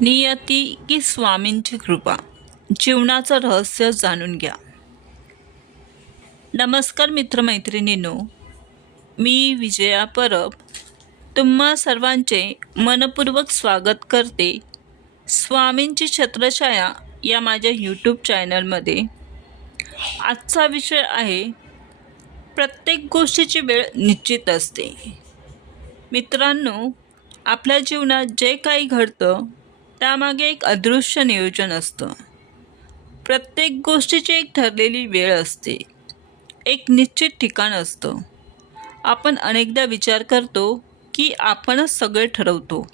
नियती की स्वामींची कृपा जीवनाचं रहस्य जाणून घ्या. नमस्कार मित्रमैत्रिणींनो, मी विजया परब तुम्हा सर्वांचे मनपूर्वक स्वागत करते. स्वामींची छत्रछाया या माझ्या यूट्यूब चॅनलमध्ये. आजचा विषय आहे, प्रत्येक गोष्टीची वेळ निश्चित असते. मित्रांनो, आपल्या जीवनात जे काही घडतं त्यामागे एक अदृश्य नियोजन असतं. प्रत्येक गोष्टीची एक ठरलेली वेळ असते, एक निश्चित ठिकाण असतं. आपण अनेकदा विचार करतो की आपणच सगळे ठरवतो,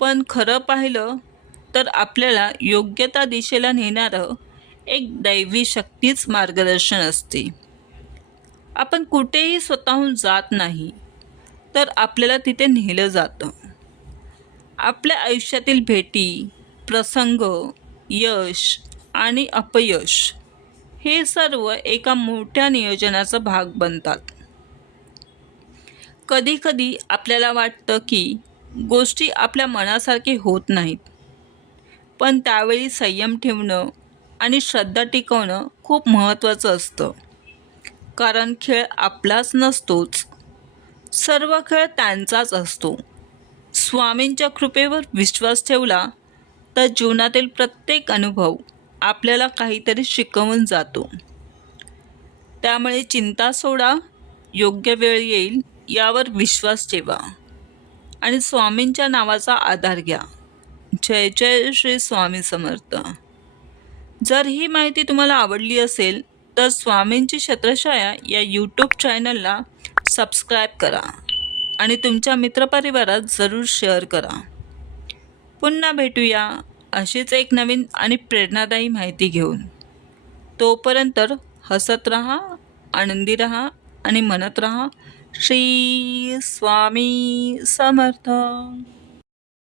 पण खरं पाहिलं तर आपल्याला योग्य त्या दिशेला नेणारं एक दैवी शक्तीच मार्गदर्शन असते. आपण कुठेही स्वतःहून जात नाही, तर आपल्याला तिथे नेलं जातं. आपल्या आयुष्यातील भेटी, प्रसंग, यश आणि अपयश हे सर्व एका मोठ्या नियोजनाचा भाग बनतात. कधीकधी आपल्याला वाटतं की गोष्टी आपल्या मनासारखे होत नाहीत, पण त्यावेळी संयम ठेवणं आणि श्रद्धा टिकवणं खूप महत्त्वाचं असतं. कारण खेळ आपलाच नसतोच, सर्व खेळ त्यांचाच असतो. स्वामींच्या कृपेवर विश्वास ठेवला तर जीवनातील प्रत्येक अनुभव आपल्याला काहीतरी शिकवून जातो. त्यामुळे चिंता सोडा, योग्य वेळ येईल यावर विश्वास ठेवा आणि स्वामींच्या नावाचा आधार घ्या. जय जय श्री स्वामी समर्थ. जर ही माहिती तुम्हाला आवडली असेल तर स्वामींची छत्रछाया या यूट्यूब चॅनलला सबस्क्राईब करा आणि तुमच्या मित्रपरिवारात जरूर शेअर करा. पुन्हा भेटूया अशीच एक नवीन आणि प्रेरणादायी माहिती घेऊन. तोपर्यंत हसत रहा, आनंदी रहा आणि म्हणत रहा, श्री स्वामी समर्थ.